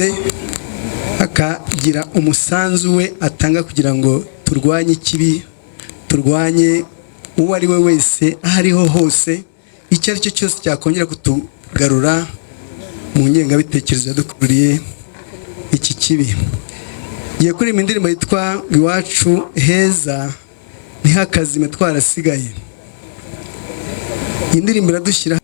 wese akagira umusanzu we atanga kugira ngo turwanye ikibi, turwanye uwo ari we wese aho ariho hose icyo ari cyo cyose cyakongera kutugarura mu ngengabitekerezo yadukururiye iki kibi. Ngiye kuririmba indirimbo yitwa Iwacu Heza Ntihakazime Twarasigaye. Iyi ndirimbo iradushyira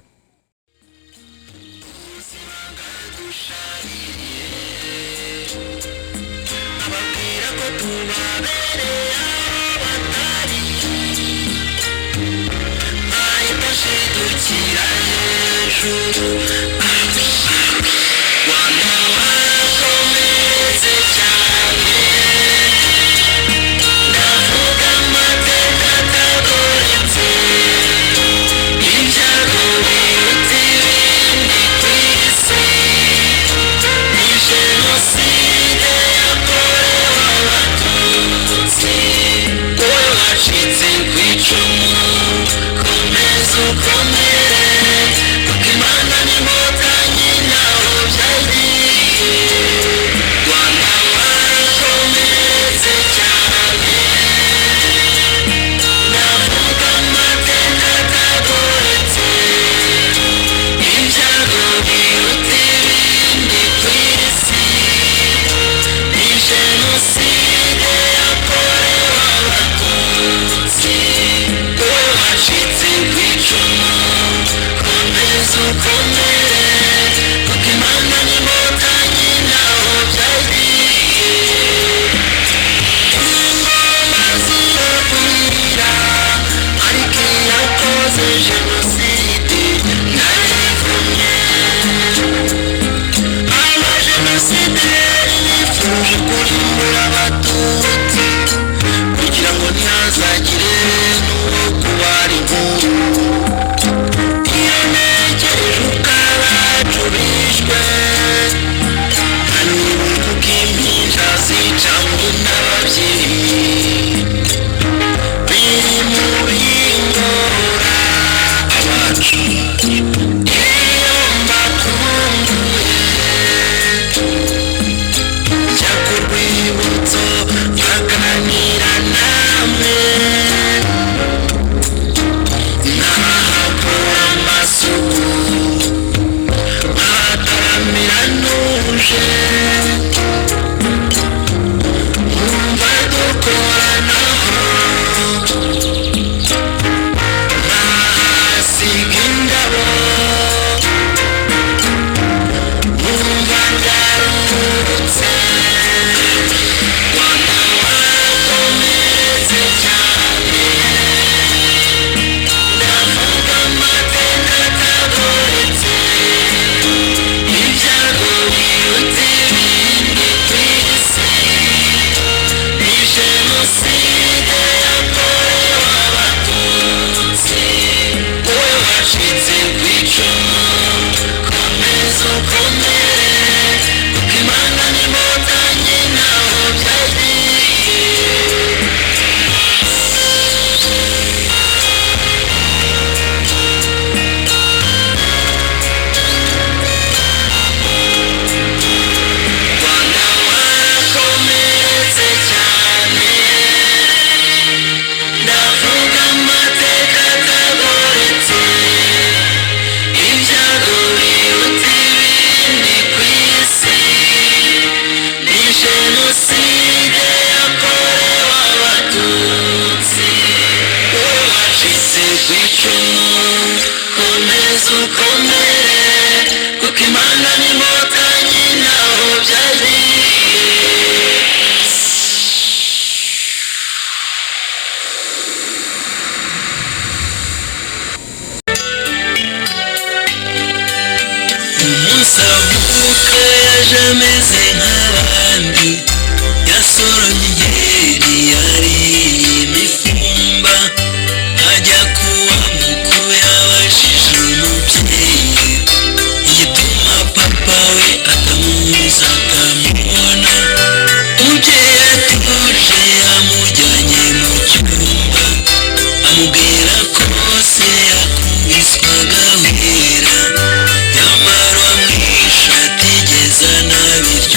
Nyamara mwisha tigeza nabiryo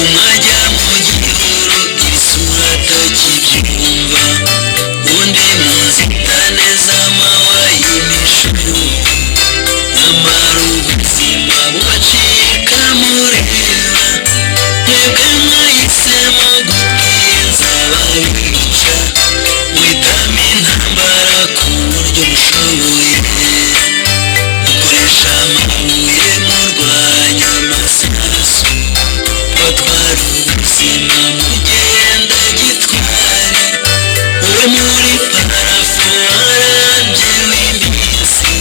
umwajya mu gihuru isura atakibyumva undi mu nzitane z'amahwa y'imishuro nyamara ubuzima bubacika mureba mwebwe mwahisemo gubwiza babica muhitamo intambara ku buryo bushoboye mukoresha amabuye murwanya amasasu batwara ubuzima mugenda gitware wowe muri parafo warambye w'iminsi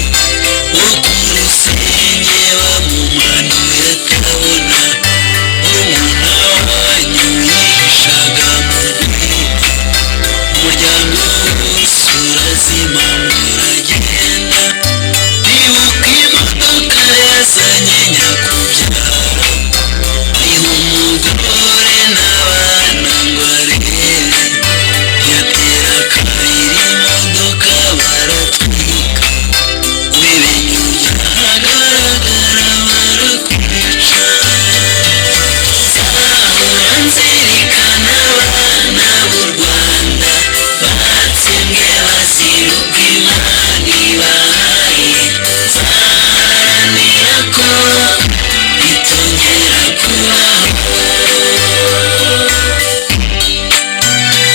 wo ku rusenge bamumanuye atabona murumuna wanyu yihishaga mu rwego umuryango wose urazima muragenda bibuka imodoka yazanye nyakubyara ayiha umugore n'abana ngo arebe yatera kabiri imodoka baratwika ubimenye ujya ahagaragara barakwica zahora nzirikana abana b'u Rwanda batsembwe bazira uko Imana ibahaye zaharanira ko bitongera kubaho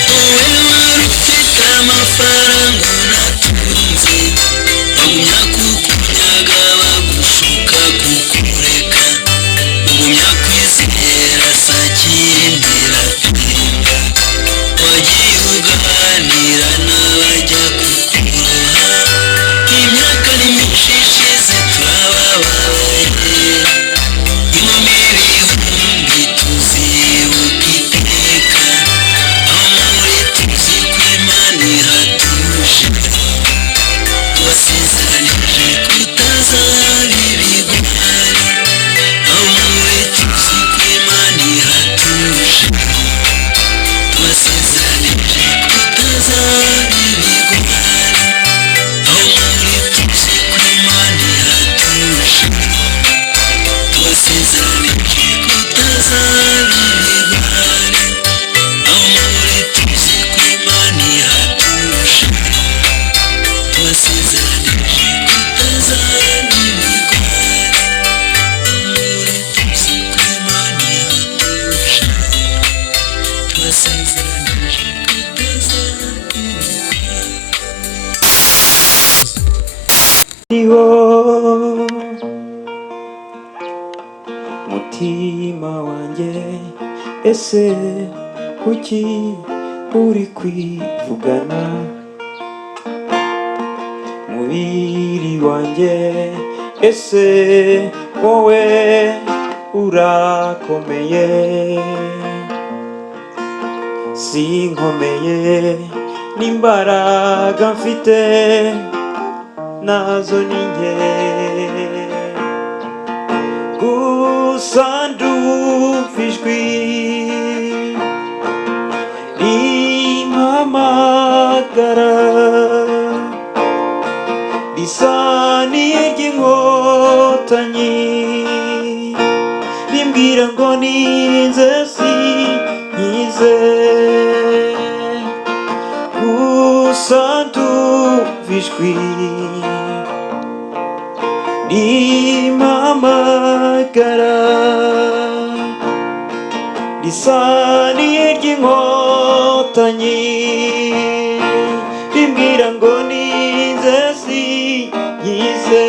wowe wari ufite amafaranga unatunze bagumya kukunyaga bagushuka kukureka ugumya kwizera sakindira pinga wagiye uganira n'abajya kukuroha imyaka ni myinshi ishize turababaye inkumi ibihumbi tuzibuka iteka aho muri tuzi ko Imana ihatuje tubasezeranyije kutazaba ibigwari aho muri tuzi ko Imana ihatuje tubasezeranyije kutazaba ibigwari aho muri tuzi ko Imana ihatuje tubasezeranyije kutazaba ibigwari aho muri tuzi ko Imana ihatuje tubasezeranyije kutazaba ibigwari aho muri tuzi ko Imana ihatuje tubasezeranyije kutazaba ibigwari niho mutima wanjye ese kuki uri kwivugana mubiri wanjye ese wowe urakomeye sinkomeye n'imbaraga mfite nazo ni nke gusa ndumva ijwi rimpamagara risa n'iry'inkotanyi rimbwira ngo ninze sinkize gusa ndumva ijwi rimpamagara risa n'iry'inkotanyi rimbwira ngo ninze sinkize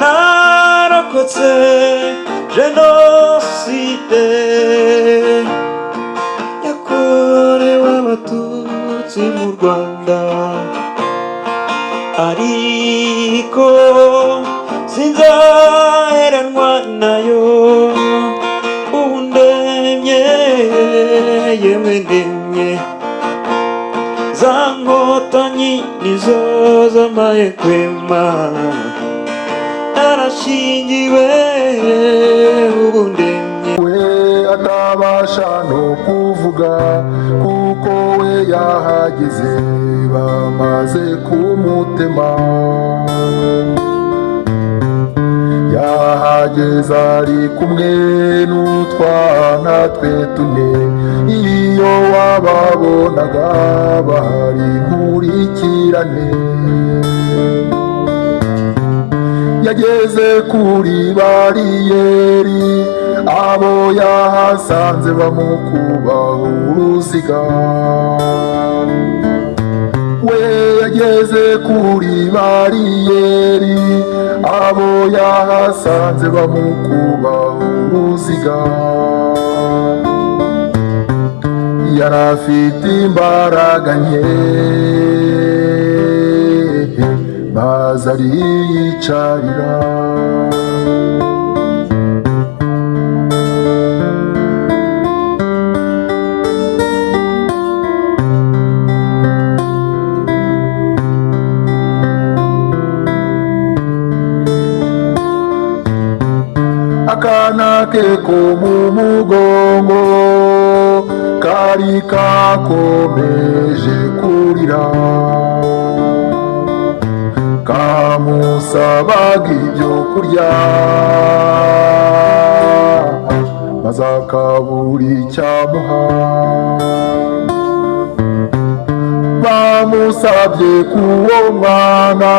narokotse jenoside yakorewe abatutsi mu Rwanda ariko sinzaheranwa nayo ubu ndemye yemwe ndemye za nkotanyi nizo zamaye kwema narashingiwe ubu ndemye we atabasha no kuvuga kuko we yahageze bamaze kumutema yahageze ari kumwe n'utwana twe tune, iyo wababonaga bahari nkurikirane. Yageze kuri bariyeri, abo yahasanze bamukubaho uruziga. We yageze kuri bariyeri, abo yahasanze bamukubaho uruziga. Yari afite imbaraga nke, maze ariyicarira. Akana ke ko mu mugongo kari kakomeje kurira, kamusabaga ibyo kurya, maze akabura icyamuha. Bamusabye k'uwo mwana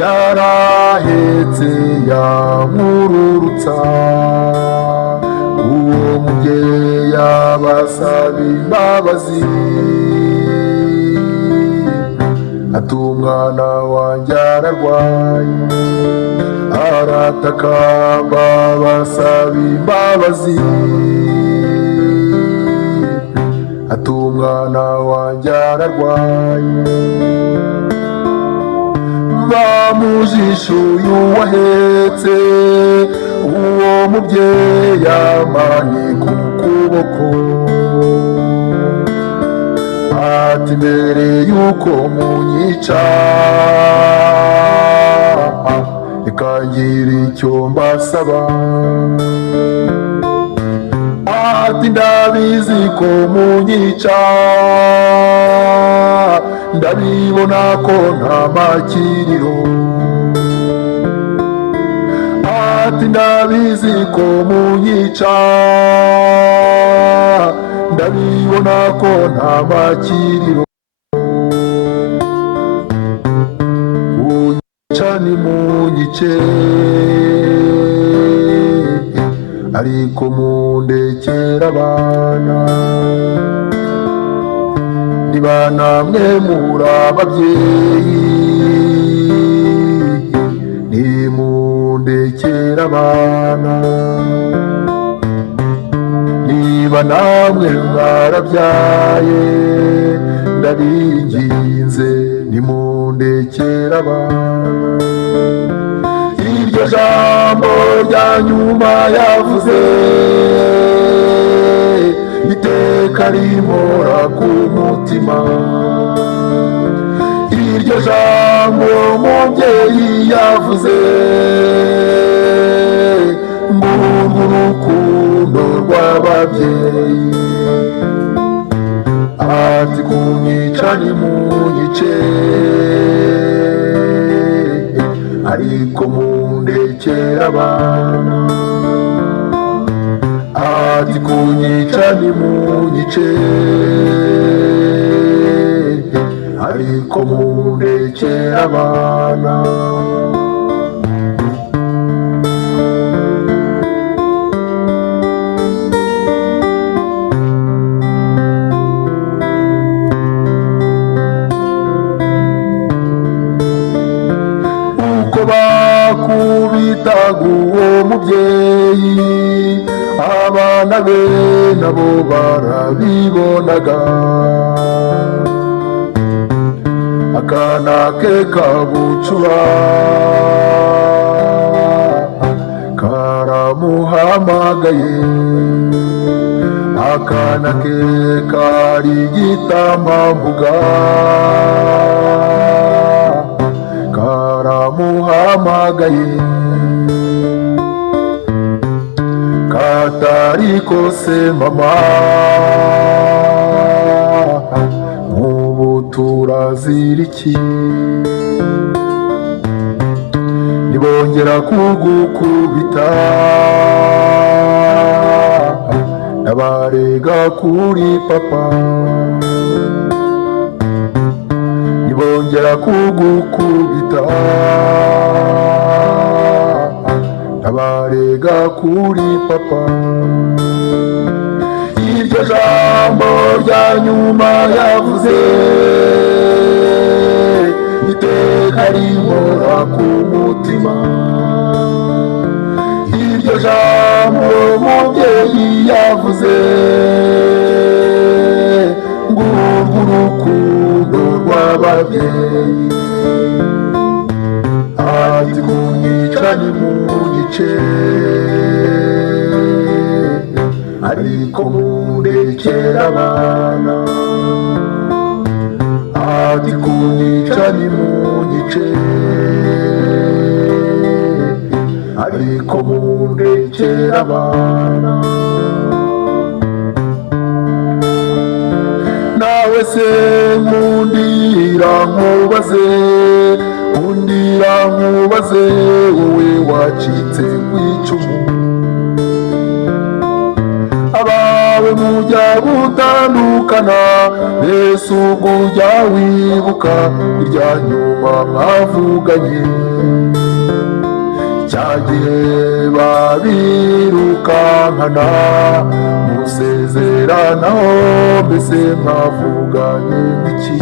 yarahetse yamururutsa, uwo mubyeyi abasaba imbabazi, ati umwana wanjye ararwaye. Aratakamba basaba imbabazi, ati umwana wanjye ararwaye. Bamujishuye uwahetse uwo mubyeyi amanika ukuboko, ati mbere yuko munyica reka ngire icyo mbasaba. Ati ndabizi ko munyica, ndabibona ko nta makiriro. Ati ndabizi ko munyica, ndabibona ko nta makiriro. Munyica ni munyice, ariko mundekera abana. Niba namwe muri ababyeyi, nimundekera abana. Niba namwe mwarabyaye, ndabinginze nimundekera abana. Iryo jambo rya nyuma yavuze, iteka rimora ku mutima. Iryo jambo umubyeyi yavuze, ngurwo urukundo rw'ababyeyi. Ati kunyica nimunyice, ariko mundekera abana. Ati kunyica nimunyice, ariko mundekera abana. Uko bakubitaga uwo mubyeyi, abana be nabo barabibonaga. Akana ke kabucura karamuhamagaye, akana ke kari igitambambuga karamuhamagaye. Katari kose mama, turazira iki? nibongera kugukubita nabarega kuri papa nibongera kugukubita nabarega kuri papa iryo jambo rya nyuma yavuze iteka rimpora ku mutima iryo jambo umubyeyi yavuze ngurwo urukundo rw'ababyeyi ati kunyica nimunyice ariko mundekere abana ati kunyica nimunyice ariko mundekere abana nawe se nkundira nkubaze undira nkubaze wowe wacitse kw'icumu abawe mujya gutandukana mbese ubwo ujya wibuka irya nyuma mwavuganye cya gihe babirukankana musezeranaho mbese mwavuganye iki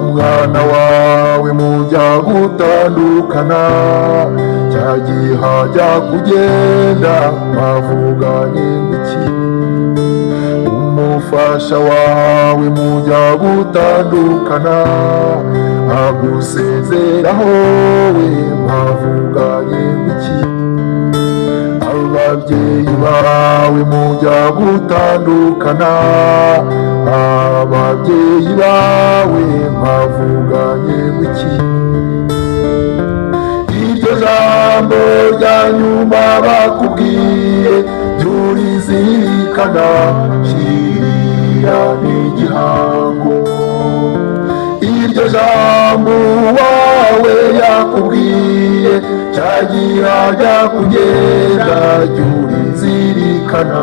umwana wawe mujya gutandukana cya gihe hajya kugenda mwavuganye iki umufasha wawe mujya gutandukana agusezeraho we mwavuganye iki ababyeyi bawe mujya gutandukana ababyeyi bawe mwavuganye iki iryo jambo rya nyuma bakubwiye ryurizirikana kiriya n'igihango iryo jambo wawe yakubwiye cyagiye ajya kugenda ryurizirikana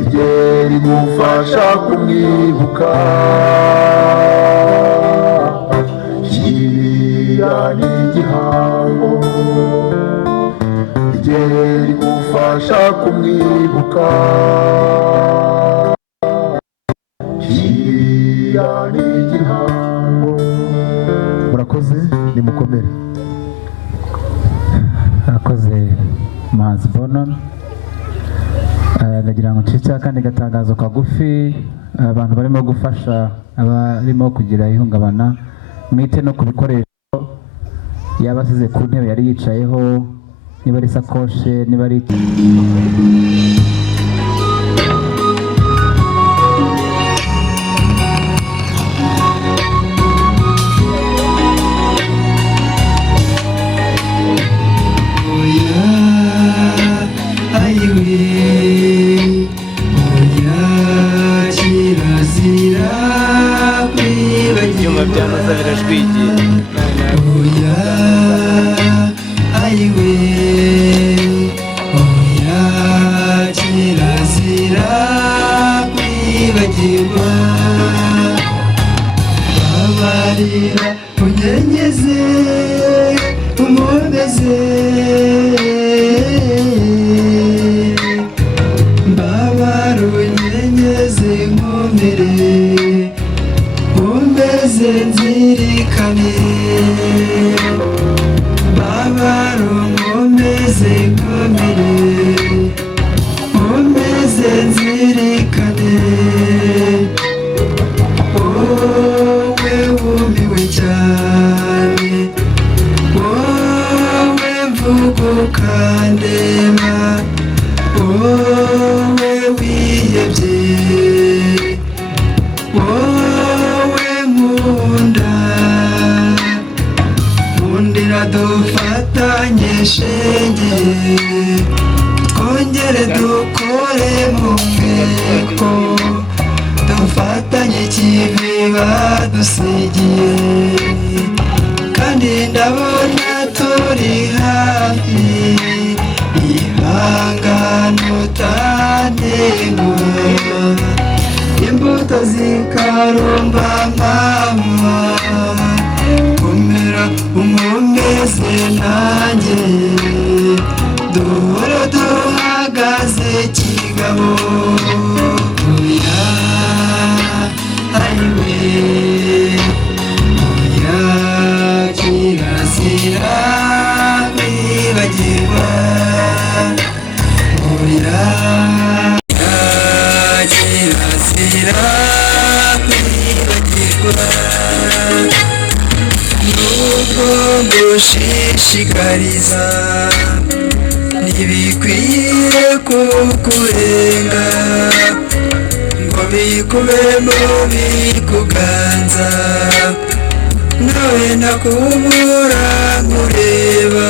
irye rigufasha kumwibuka kiriya n'igihango irye rigufasha kumwibuka kiriya n'igihango murakoze nimukomere arakoze Manzi Bono ndagira ngo nshyitse akandi gatangazo kagufi abantu barimo gufasha abarimo kugira ihungabana mwite no ku bikoresho yaba asize ku ntebe yari yicayeho niba ari sakoshe niba ari ibyuma byanoza birajwigiye ayiwe oya kirazira kwibagirwa babarira unyenyeze umubeze mbabara unyenyeze nkomere umbeze nzirikane babaro nkomeze nkomere umbeze nzirikane wowe wumiwe cyane wowe mvuga ukandema wowe wihebye wowe nkunda nkundira dufatanye shenge twongere dukore mu nteko dufatanye ikivi badusigiye kandi ndabona turi hafi ihangane utatenguha imbuto zikarumba mama komera umumeze nanjye duhora duhagaze kigabo oya ayiwe oya kirazira kwibagirwa oya kirazira kwibagirwa nubwo ngushishikariza ntibikwiye kukurenga ngo bikubemo bikuganza nawe nakubura nkureba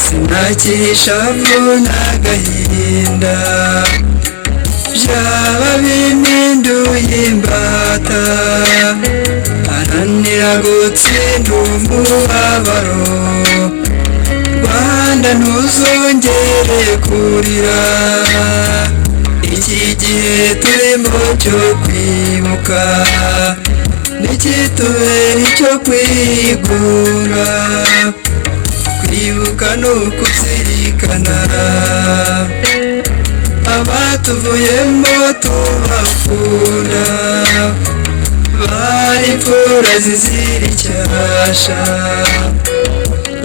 sinakihishavu n'agahinda byaba bimpinduye imbata ananira gutsinda umubabaro Rwanda ntuzongere kurira iki gihe turimo cyo kwibuka nikitubera icyo kwigura kwibuka ni ukuzirikana abatuvuyemo tubakunda bari imfura zizira icyasha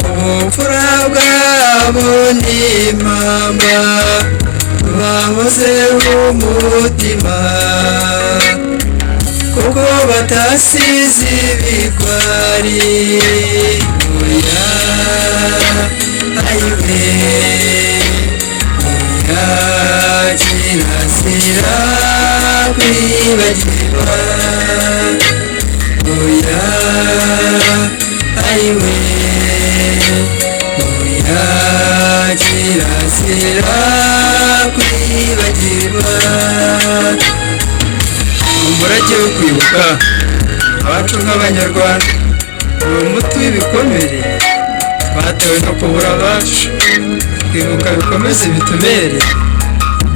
ubupfura bwabo ni impamba bahozeho umutima kuko batasize ibigwari oya ayiwe oya kirazira kwibagirwa oya ayiwe oya kirazira kwibagirwa umurage wo kwibuka abacu nk'abanyarwanda ni umuti w'ibikomere twatewe no kubura abacu kwibuka bikomeze bitumere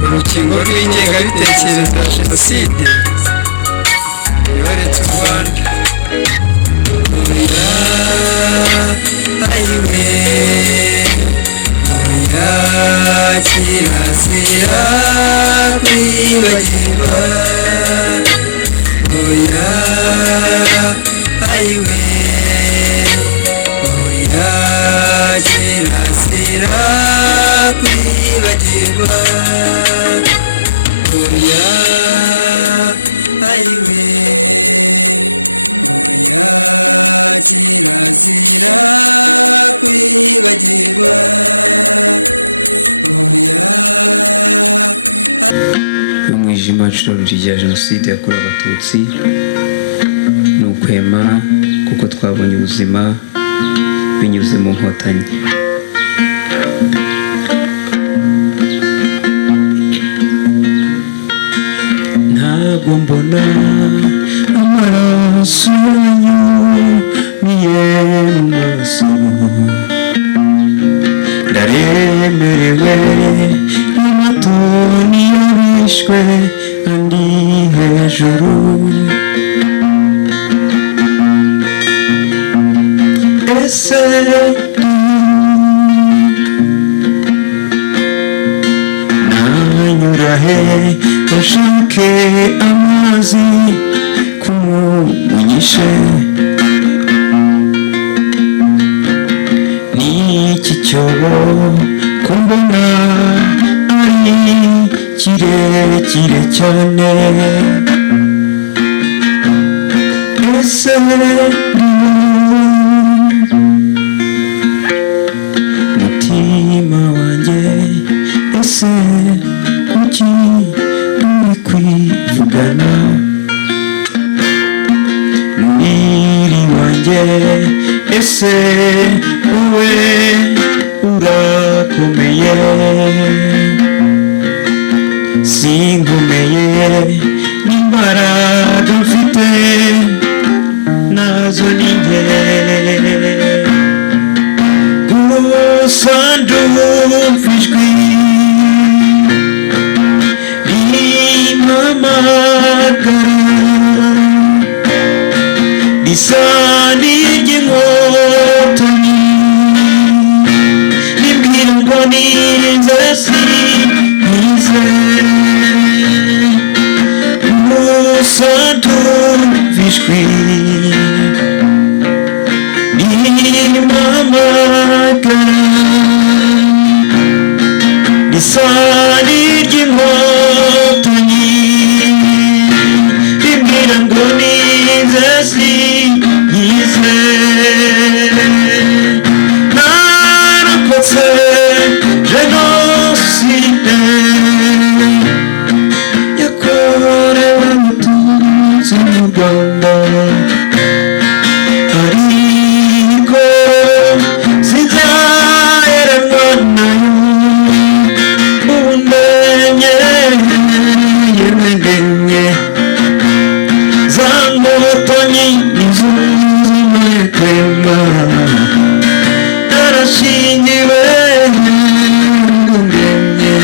urukingo rw'ingengabitekerezo ya jenoside yoretse u Rwanda oya ayiwe oya kirazira kwibagirwa oya ayiwe oya kirazira kwibagirwa oya ayiwe umwijima w'icuruzwa rya jenoside yakorewe abatutsi ni ukwema kuko twabonye ubuzima binyuze mu nkotanyi ntabwo mbona amaraso yanyu niye mu maso ndaremerewe n'amatoni yabishwe andi hejuru ese nanyura he ushake amazi kumunyishe n'iki cyobo kumbona ari kirekire cyane ese mutima wanjye ese kuki uri kwivugana mwiri wanjye ese wowe urakomeye sinkomeye n'imbaraga mfite nazo ni nke ndumva ijwi rimpamagara risa n'iry'inkotanyi rimbwira ngo nize sinkize gusa ndumva ijwi rimpamagara risa n'iry'inkotanyi rimbwira ngo nize sinkize narokotse jenoside yakorewe abatutsi mu Rwanda ariko sinzaheranwa nayo ubu ndenye yewe ndenye za nkotanyi nizo zimaye kwema narashingiwe ngo ndenye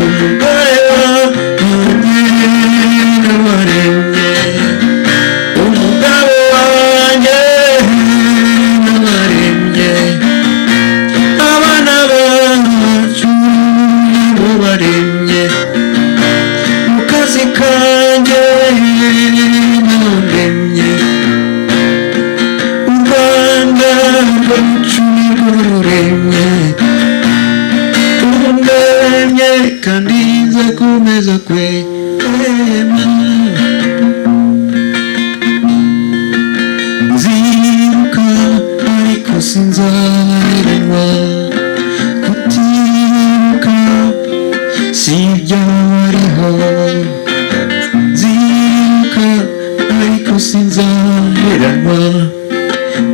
umugore wanjye n'abaremye umugabo wanjye n'abaremye abana bacu nibo baremye mu kazi kanjye n'abaremye u Rwanda rwacu nirwo ruremye urundemye kandi nzakomeza kwema nziruka ariko sinzaheranwa kutiruka si ibyo bariho nziruka ariko sinzaheranwa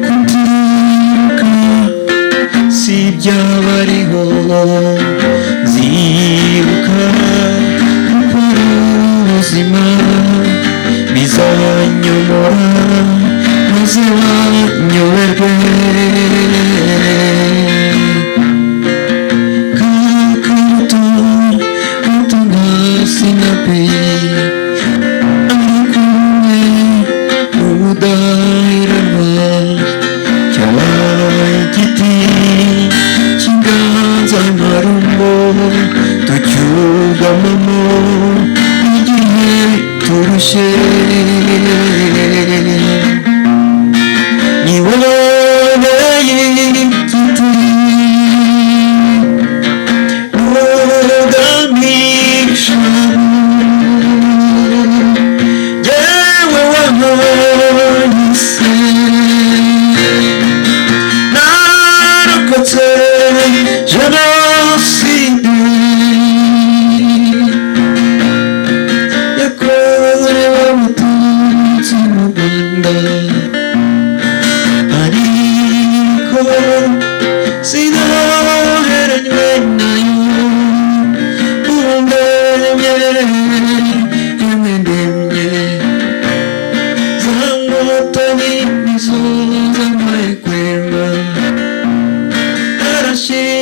kutiruka si ibyo bariho nziruka kuko ari ubuzima bizanyobora maze banyoberwe kakaruto gato nka sinape ari kumwe n'ubudaheranwa cyabaye igiti cy'inganzamarumbo tucyugamamo igihe turushye niboneye igiti ntugamisha yewe wahanyise narokotse jenoside yakorewe abatutsi mu Rwanda ariko sinaheranywe nayo ubu ndemye yewe ndemye za nkotanyi nizo zamaye kwema narashingiwe